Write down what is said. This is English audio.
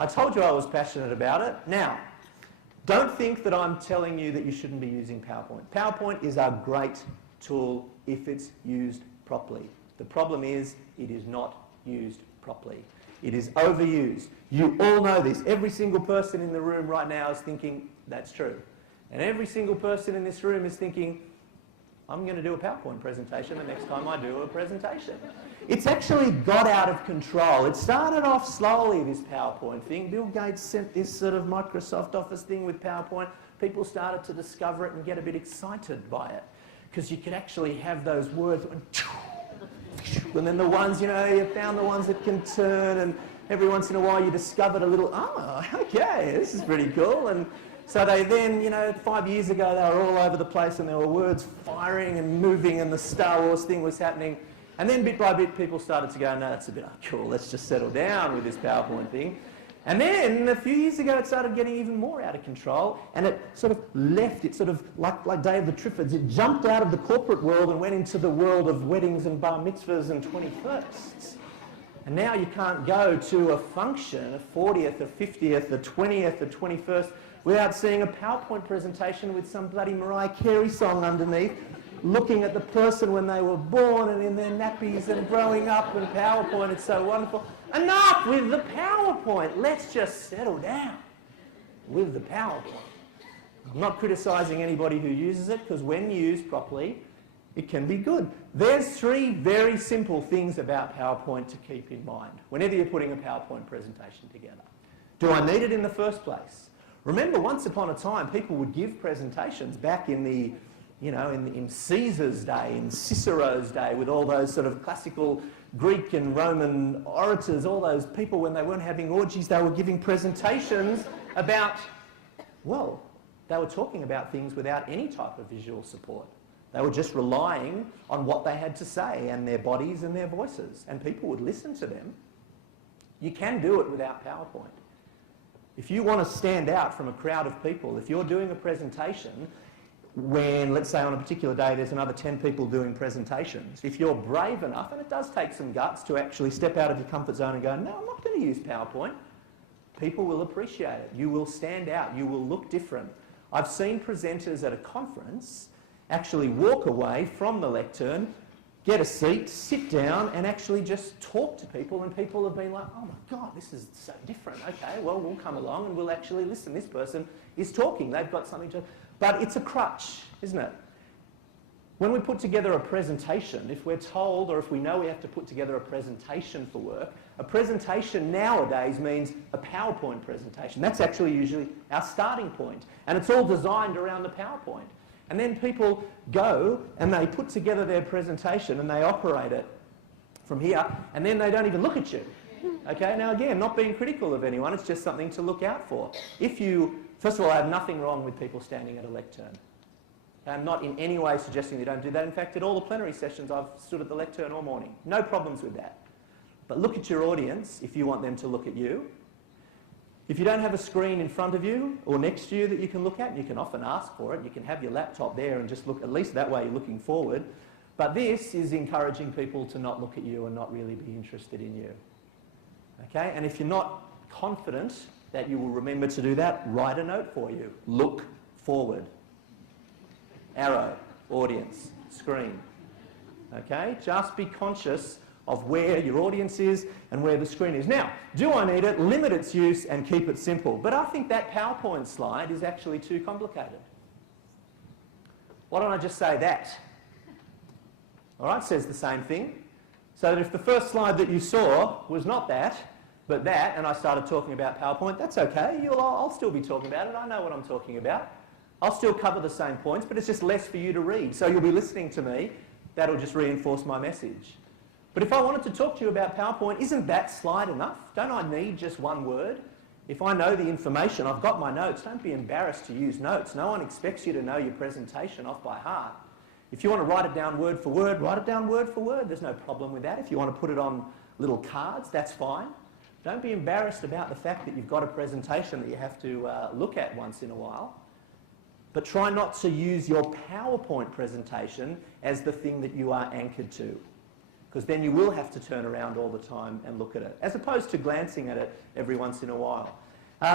I told you I was passionate about it. Now, don't think that I'm telling you that you shouldn't be using PowerPoint. PowerPoint is a great tool if it's used properly. The problem is it is not used properly. It is overused. You all know this. Every single person in the room right now is thinking, that's true. And every single person in this room is thinking, I'm going to do a PowerPoint presentation the next time I do a presentation. It's actually got out of control. It started off slowly, this PowerPoint thing. Bill Gates sent this sort of Microsoft Office thing with PowerPoint. People started to discover it and get a bit excited by it, because you could actually have those words, and then the ones, you know, you found the ones that can turn, and every once in a while you discovered a little, oh, okay, this is pretty cool. And so they then, you know, 5 years ago, they were all over the place and there were words firing and moving and the Star Wars thing was happening. And then bit by bit, people started to go, no, that's a bit cool, let's just settle down with this PowerPoint thing. And then a few years ago, it started getting even more out of control, and it sort of left, it sort of, like Day of the Triffids, it jumped out of the corporate world and went into the world of weddings and bar mitzvahs and 21sts. And now you can't go to a function, a 40th, a 50th, a 20th, a 21st, without seeing a PowerPoint presentation with some bloody Mariah Carey song underneath, looking at the person when they were born and in their nappies and growing up, and PowerPoint, it's so wonderful. Enough with the PowerPoint. Let's just settle down with the PowerPoint. I'm not criticising anybody who uses it, because when used properly, it can be good. There's 3 very simple things about PowerPoint to keep in mind whenever you're putting a PowerPoint presentation together. Do I need it in the first place? Remember, once upon a time, people would give presentations back in the, you know, in Caesar's day, in Cicero's day, with all those sort of classical Greek and Roman orators, all those people, when they weren't having orgies, they were giving presentations about, well, they were talking about things without any type of visual support. They were just relying on what they had to say and their bodies and their voices, and people would listen to them. You can do it without PowerPoint. If you want to stand out from a crowd of people, if you're doing a presentation when, let's say on a particular day, there's another 10 people doing presentations, if you're brave enough, and it does take some guts to actually step out of your comfort zone and go, no, I'm not going to use PowerPoint, people will appreciate it. You will stand out. You will look different. I've seen presenters at a conference actually walk away from the lectern, get a seat, sit down, and actually just talk to people, and people have been like, oh my God, this is so different. Okay, well, we'll come along and we'll actually listen. This person is talking. They've got something to... But it's a crutch, isn't it? When we put together a presentation, if we're told, or if we know we have to put together a presentation for work, a presentation nowadays means a PowerPoint presentation. That's actually usually our starting point. And it's all designed around the PowerPoint. And then people go and they put together their presentation and they operate it from here, and then they don't even look at you. Okay, now again, not being critical of anyone, it's just something to look out for. If you, first of all, I have nothing wrong with people standing at a lectern. I'm not in any way suggesting you don't do that. In fact, at all the plenary sessions, I've stood at the lectern all morning. No problems with that. But look at your audience if you want them to look at you. If you don't have a screen in front of you or next to you that you can look at, you can often ask for it. You can have your laptop there and just look, at least that way you're looking forward. But this is encouraging people to not look at you and not really be interested in you. Okay? And if you're not confident that you will remember to do that, write a note for you. Look forward. Arrow, audience, screen. Okay? Just be conscious of where your audience is and where the screen is. Now, do I need it? Limit its use and keep it simple. But I think that PowerPoint slide is actually too complicated. Why don't I just say that? All right, says the same thing. So that if the first slide that you saw was not that, but that, and I started talking about PowerPoint, that's okay. I'll still be talking about it. I know what I'm talking about. I'll still cover the same points, but it's just less for you to read. So you'll be listening to me. That'll just reinforce my message. But if I wanted to talk to you about PowerPoint, isn't that slide enough? Don't I need just one word? If I know the information, I've got my notes. Don't be embarrassed to use notes. No one expects you to know your presentation off by heart. If you want to write it down word for word, write it down word for word. There's no problem with that. If you want to put it on little cards, that's fine. Don't be embarrassed about the fact that you've got a presentation that you have to look at once in a while. But try not to use your PowerPoint presentation as the thing that you are anchored to. because then you will have to turn around all the time and look at it, as opposed to glancing at it every once in a while.